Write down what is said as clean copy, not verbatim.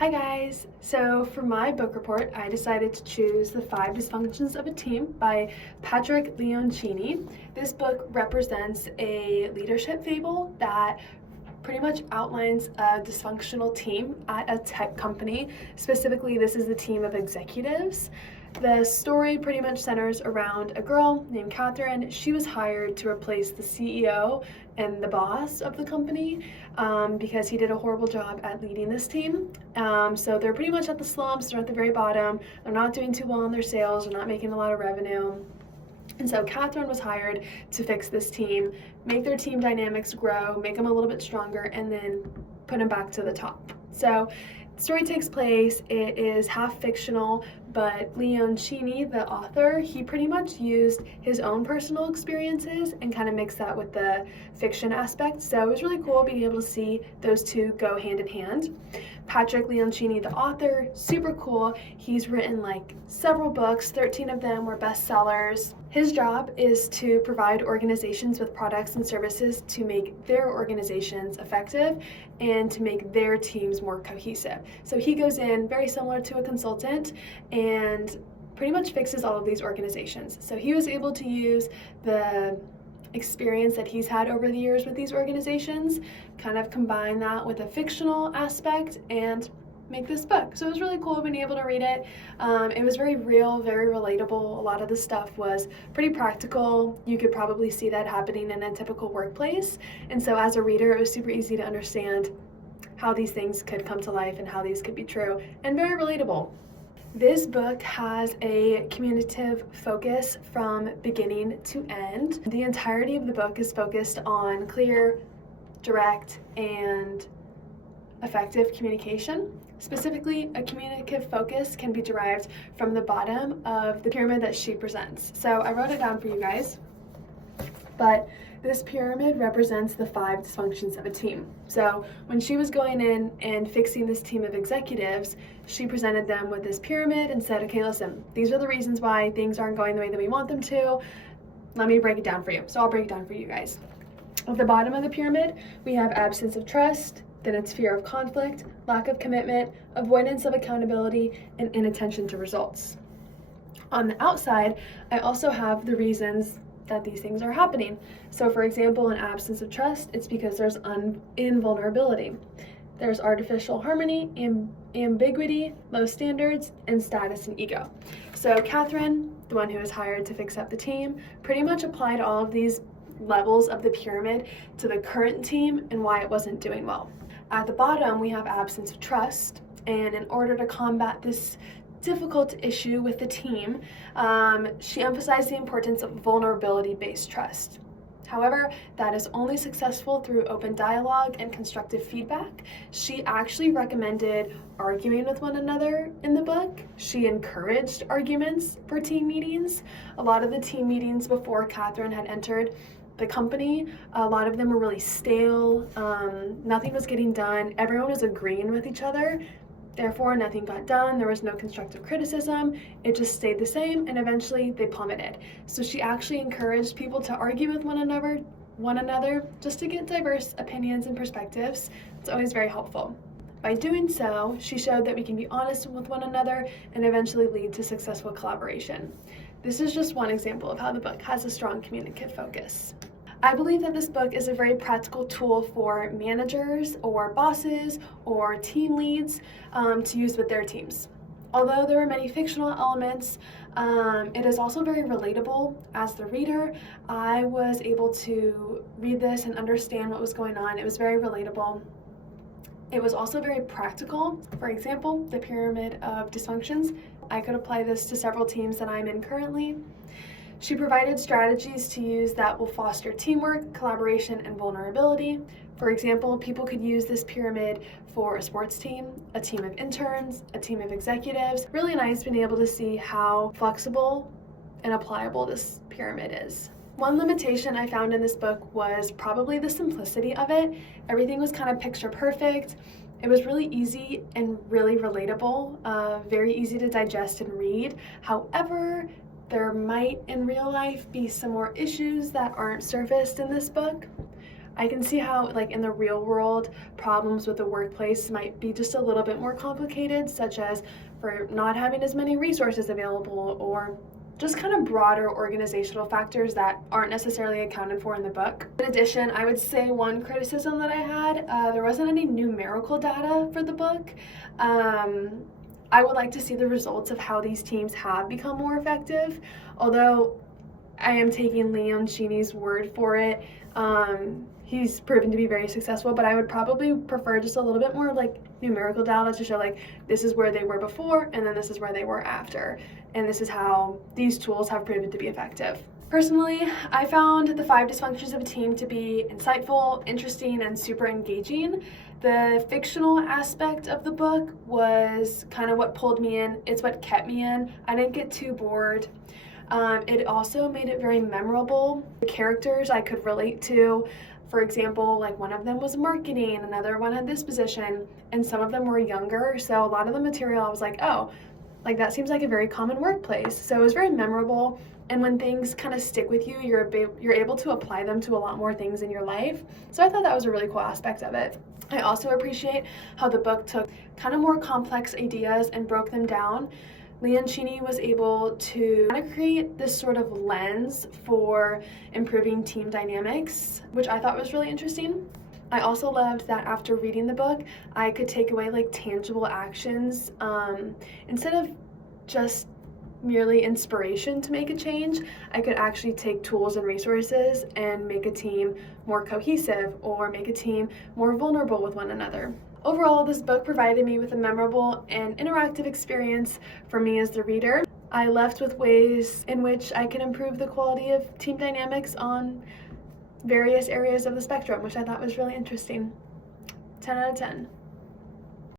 Hi guys! So for my book report, I decided to choose The 5 Dysfunctions of a Team by Patrick Leoncini. This book represents a leadership fable that pretty much outlines a dysfunctional team at a tech company. Specifically, this is the team of executives. The story pretty much centers around a girl named Catherine. She was hired to replace the CEO and the boss of the company because he did a horrible job at leading this team. So they're pretty much at the slumps, they're at the very bottom, they're not doing too well in their sales, they're not making a lot of revenue. And so Catherine was hired to fix this team, make their team dynamics grow, make them a little bit stronger, and then put them back to the top. So the story takes place, it is half fictional, but Leoncini, the author, he pretty much used his own personal experiences and kind of mixed that with the fiction aspect. So it was really cool being able to see those two go hand in hand. Patrick Leoncini, the author, super cool. He's written like several books, 13 of them were bestsellers. His job is to provide organizations with products and services to make their organizations effective and to make their teams more cohesive. So he goes in very similar to a consultant and pretty much fixes all of these organizations. So he was able to use the experience that he's had over the years with these organizations, kind of combine that with a fictional aspect and make this book. So it was really cool being able to read it. It was very real, very relatable. A lot of the stuff was pretty practical. You could probably see that happening in a typical workplace. And so as a reader, it was super easy to understand how these things could come to life and how these could be true, and very relatable. This book has a communicative focus from beginning to end. The entirety of the book is focused on clear, direct, and effective communication. Specifically, a communicative focus can be derived from the bottom of the pyramid that she presents. So I wrote it down for you guys, but this pyramid represents the 5 dysfunctions of a team. So when she was going in and fixing this team of executives, she presented them with this pyramid and said, okay, listen, these are the reasons why things aren't going the way that we want them to. Let me break it down for you. So I'll break it down for you guys. At the bottom of the pyramid, we have absence of trust, then it's fear of conflict, lack of commitment, avoidance of accountability, and inattention to results. On the outside, I also have the reasons that these things are happening. So for example, in absence of trust, it's because there's invulnerability. There's artificial harmony, ambiguity, low standards, and status and ego. So Catherine, the one who was hired to fix up the team, pretty much applied all of these levels of the pyramid to the current team and why it wasn't doing well. At the bottom, we have absence of trust, and in order to combat this difficult issue with the team, she emphasized the importance of vulnerability-based trust. However, that is only successful through open dialogue and constructive feedback. She actually recommended arguing with one another in the book. She encouraged arguments for team meetings. A lot of the team meetings before Catherine had entered the company, a lot of them were really stale. Nothing was getting done. Everyone was agreeing with each other. Therefore, nothing got done. There was no constructive criticism. It just stayed the same, and eventually they plummeted. So she actually encouraged people to argue with one another just to get diverse opinions and perspectives. It's always very helpful. By doing so, she showed that we can be honest with one another and eventually lead to successful collaboration. This is just one example of how the book has a strong communicative focus. I believe that this book is a very practical tool for managers or bosses or team leads to use with their teams. Although there are many fictional elements, it is also very relatable. As the reader, I was able to read this and understand what was going on. It was very relatable. It was also very practical. For example, the pyramid of dysfunctions. I could apply this to several teams that I'm in currently. She provided strategies to use that will foster teamwork, collaboration, and vulnerability. For example, people could use this pyramid for a sports team, a team of interns, a team of executives. Really nice being able to see how flexible and applicable this pyramid is. One limitation I found in this book was probably the simplicity of it. Everything was kind of picture perfect. It was really easy and really relatable, very easy to digest and read. However, there might in real life be some more issues that aren't surfaced in this book. I can see how, like, in the real world, problems with the workplace might be just a little bit more complicated, such as for not having as many resources available, or just kind of broader organizational factors that aren't necessarily accounted for in the book. In addition, I would say one criticism that I had, there wasn't any numerical data for the book. I would like to see the results of how these teams have become more effective, although I am taking Leon Cheney's word for it. He's proven to be very successful, but I would probably prefer just a little bit more like numerical data to show like this is where they were before and then this is where they were after, and this is how these tools have proven to be effective. Personally, I found the 5 Dysfunctions of a Team to be insightful, interesting, and super engaging. The fictional aspect of the book was kind of what pulled me in. It's what kept me in. I didn't get too bored. It also made it very memorable. The characters I could relate to. For example, like one of them was marketing, another one had this position, and some of them were younger. So a lot of the material I was like, oh, like that seems like a very common workplace. So it was very memorable. And when things kind of stick with you, you're able to apply them to a lot more things in your life. So I thought that was a really cool aspect of it. I also appreciate how the book took kind of more complex ideas and broke them down. Leon Cheney was able to kind of create this sort of lens for improving team dynamics, which I thought was really interesting. I also loved that after reading the book, I could take away like tangible actions instead of just merely inspiration to make a change. I could actually take tools and resources and make a team more cohesive or make a team more vulnerable with one another. Overall, this book provided me with a memorable and interactive experience for me as the reader. I left with ways in which I can improve the quality of team dynamics on various areas of the spectrum, which I thought was really interesting. 10 out of 10.